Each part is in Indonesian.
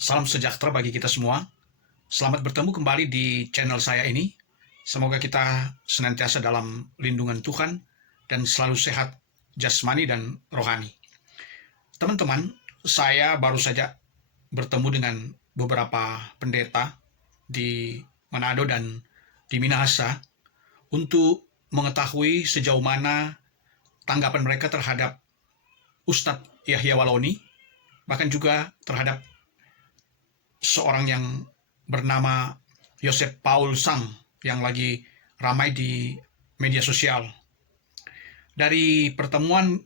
Salam sejahtera bagi kita semua. Selamat bertemu kembali di channel saya ini. Semoga kita senantiasa dalam lindungan Tuhan dan selalu sehat jasmani dan rohani. Teman-teman, saya baru saja bertemu dengan beberapa pendeta di Manado dan di Minahasa untuk mengetahui sejauh mana tanggapan mereka terhadap Ustadz Yahya Waloni, bahkan juga terhadap seorang yang bernama Yosef Paul Sang yang lagi ramai di media sosial. Dari pertemuan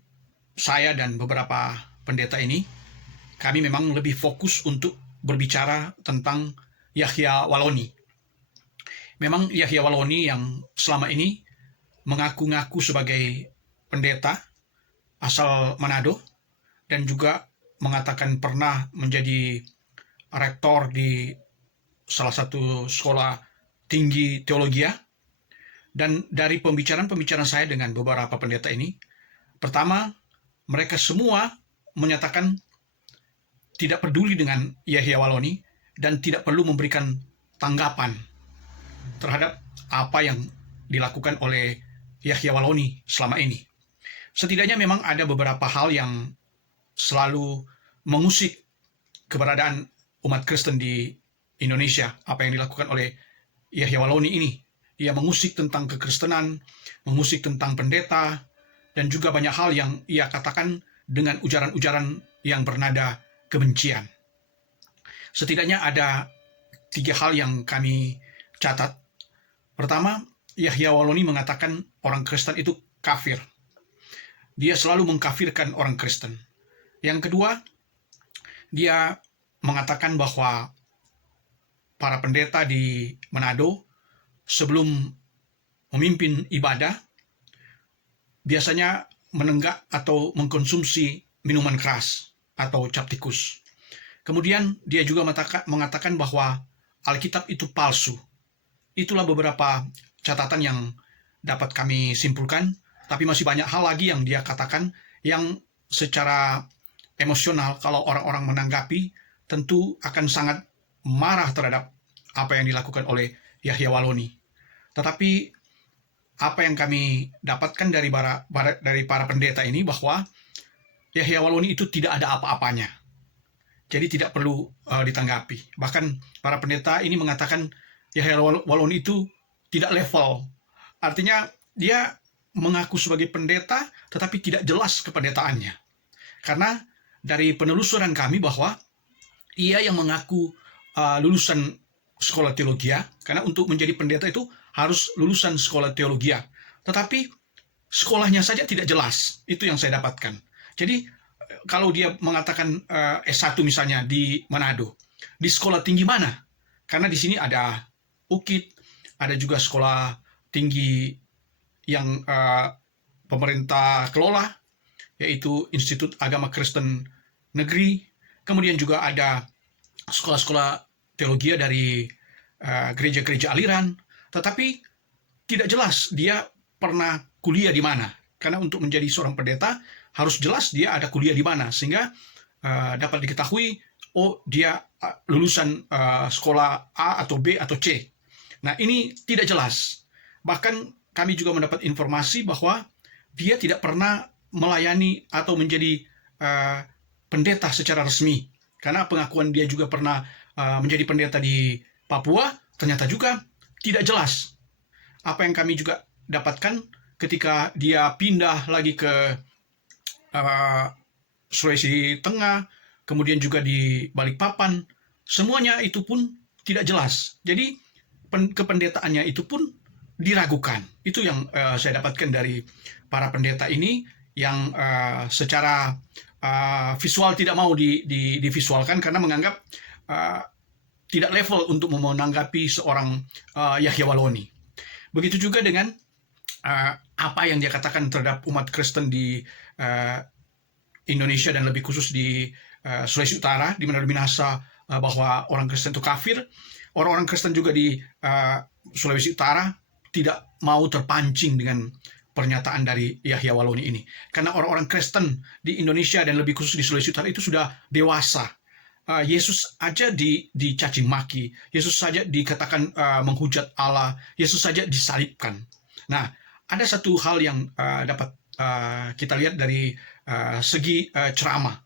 saya dan beberapa pendeta ini, kami memang lebih fokus untuk berbicara tentang Yahya Waloni. Memang Yahya Waloni yang selama ini mengaku-ngaku sebagai pendeta asal Manado dan juga mengatakan pernah menjadi rektor di salah satu sekolah tinggi teologi. Dan dari pembicaraan-pembicaraan saya dengan beberapa pendeta ini, pertama, mereka semua menyatakan tidak peduli dengan Yahya Waloni dan tidak perlu memberikan tanggapan terhadap apa yang dilakukan oleh Yahya Waloni selama ini. Setidaknya memang ada beberapa hal yang selalu mengusik keberadaan umat Kristen di Indonesia, apa yang dilakukan oleh Yahya Waloni ini. Ia mengusik tentang kekristenan, mengusik tentang pendeta, dan juga banyak hal yang ia katakan dengan ujaran-ujaran yang bernada kebencian. Setidaknya ada 3 hal yang kami catat. Pertama, Yahya Waloni mengatakan orang Kristen itu kafir. Dia selalu mengkafirkan orang Kristen. Yang kedua, dia mengatakan bahwa para pendeta di Manado sebelum memimpin ibadah biasanya menenggak atau mengkonsumsi minuman keras atau cap tikus. Kemudian dia juga mengatakan bahwa Alkitab itu palsu. Itulah beberapa catatan yang dapat kami simpulkan, tapi masih banyak hal lagi yang dia katakan yang secara emosional kalau orang-orang menanggapi tentu akan sangat marah terhadap apa yang dilakukan oleh Yahya Waloni. Tetapi apa yang kami dapatkan dari para pendeta ini bahwa Yahya Waloni itu tidak ada apa-apanya. Jadi tidak perlu ditanggapi. Bahkan para pendeta ini mengatakan Yahya Waloni itu tidak level. Artinya dia mengaku sebagai pendeta tetapi tidak jelas kependetaannya. Karena dari penelusuran kami bahwa ia yang mengaku lulusan sekolah teologi, karena untuk menjadi pendeta itu harus lulusan sekolah teologi. Tetapi sekolahnya saja tidak jelas. Itu yang saya dapatkan. Jadi kalau dia mengatakan S1 misalnya di Manado, di sekolah tinggi mana? Karena di sini ada UKIT, ada juga sekolah tinggi yang pemerintah kelola, yaitu Institut Agama Kristen Negeri. Kemudian juga ada sekolah-sekolah teologi dari gereja-gereja aliran, tetapi tidak jelas dia pernah kuliah di mana. Karena untuk menjadi seorang pendeta harus jelas dia ada kuliah di mana, sehingga dapat diketahui, oh dia lulusan sekolah A atau B atau C. Nah ini tidak jelas. Bahkan kami juga mendapat informasi bahwa dia tidak pernah melayani atau menjadi pendeta secara resmi. Karena pengakuan dia juga pernah menjadi pendeta di Papua, ternyata juga tidak jelas. Apa yang kami juga dapatkan ketika dia pindah lagi ke Sulawesi Tengah, kemudian juga di Balikpapan, semuanya itu pun tidak jelas. Jadi kependetaannya itu pun diragukan. Itu yang saya dapatkan dari para pendeta ini yang secara visual tidak mau divisualkan karena menganggap tidak level untuk menanggapi seorang Yahya Waloni. Begitu juga dengan apa yang dia katakan terhadap umat Kristen di Indonesia dan lebih khusus di Sulawesi Utara, di Manado Minahasa, bahwa orang Kristen itu kafir. Orang-orang Kristen juga di Sulawesi Utara tidak mau terpancing dengan pernyataan dari Yahya Waloni ini. Karena orang-orang Kristen di Indonesia dan lebih khusus di Sulawesi Utara itu sudah dewasa. Yesus aja dicaci maki, Yesus saja dikatakan menghujat Allah, Yesus saja disalibkan. Nah, ada satu hal yang dapat kita lihat dari segi ceramah.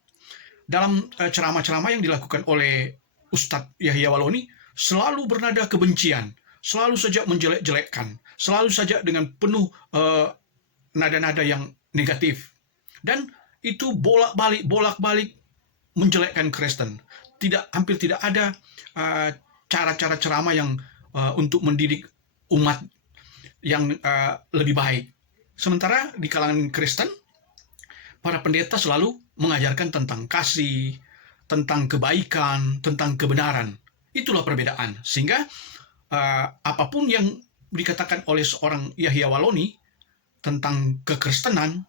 Dalam ceramah-ceramah yang dilakukan oleh Ustadz Yahya Waloni, selalu bernada kebencian, selalu saja menjelek-jelekkan, selalu saja dengan penuh nada-nada yang negatif. Dan itu bolak-balik menjelekkan Kristen. Hampir tidak ada cara-cara ceramah yang untuk mendidik umat yang lebih baik. Sementara di kalangan Kristen, para pendeta selalu mengajarkan tentang kasih, tentang kebaikan, tentang kebenaran. Itulah perbedaan. Sehingga apapun yang dikatakan oleh seorang Yahya Waloni tentang kekristenan,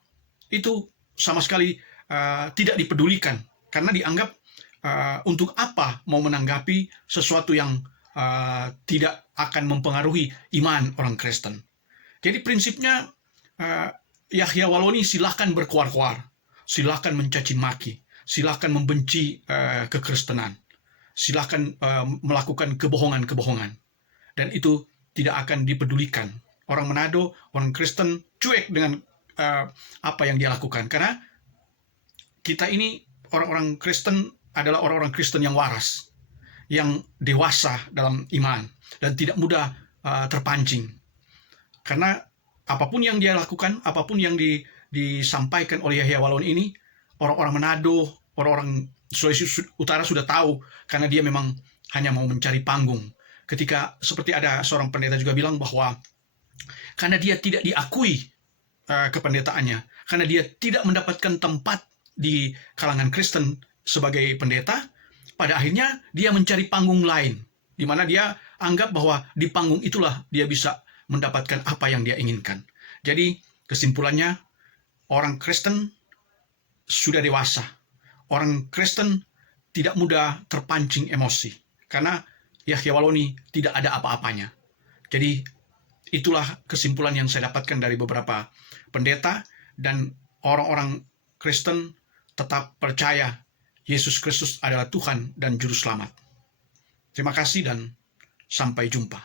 itu sama sekali tidak dipedulikan. Karena dianggap untuk apa mau menanggapi sesuatu yang tidak akan mempengaruhi iman orang Kristen. Jadi prinsipnya Yahya Waloni silahkan berkuar-kuar, silahkan mencaci maki, silahkan membenci kekristenan, silahkan melakukan kebohongan-kebohongan. Dan itu tidak akan dipedulikan. Orang Manado, orang Kristen cuek dengan apa yang dia lakukan. Karena kita ini orang-orang Kristen adalah orang-orang Kristen yang waras, yang dewasa dalam iman, dan tidak mudah terpancing. Karena apapun yang dia lakukan, apapun yang disampaikan oleh Yahya Waloni ini, orang-orang Manado, orang-orang Sulawesi Utara sudah tahu, karena dia memang hanya mau mencari panggung. Ketika seperti ada seorang pendeta juga bilang bahwa karena dia tidak diakui kependetaannya, karena dia tidak mendapatkan tempat di kalangan Kristen sebagai pendeta, pada akhirnya dia mencari panggung lain, di mana dia anggap bahwa di panggung itulah dia bisa mendapatkan apa yang dia inginkan. Jadi kesimpulannya, orang Kristen sudah dewasa. Orang Kristen tidak mudah terpancing emosi, karena Yahya Waloni tidak ada apa-apanya. Jadi itulah kesimpulan yang saya dapatkan dari beberapa pendeta, dan orang-orang Kristen tetap percaya Yesus Kristus adalah Tuhan dan Juru Selamat. Terima kasih dan sampai jumpa.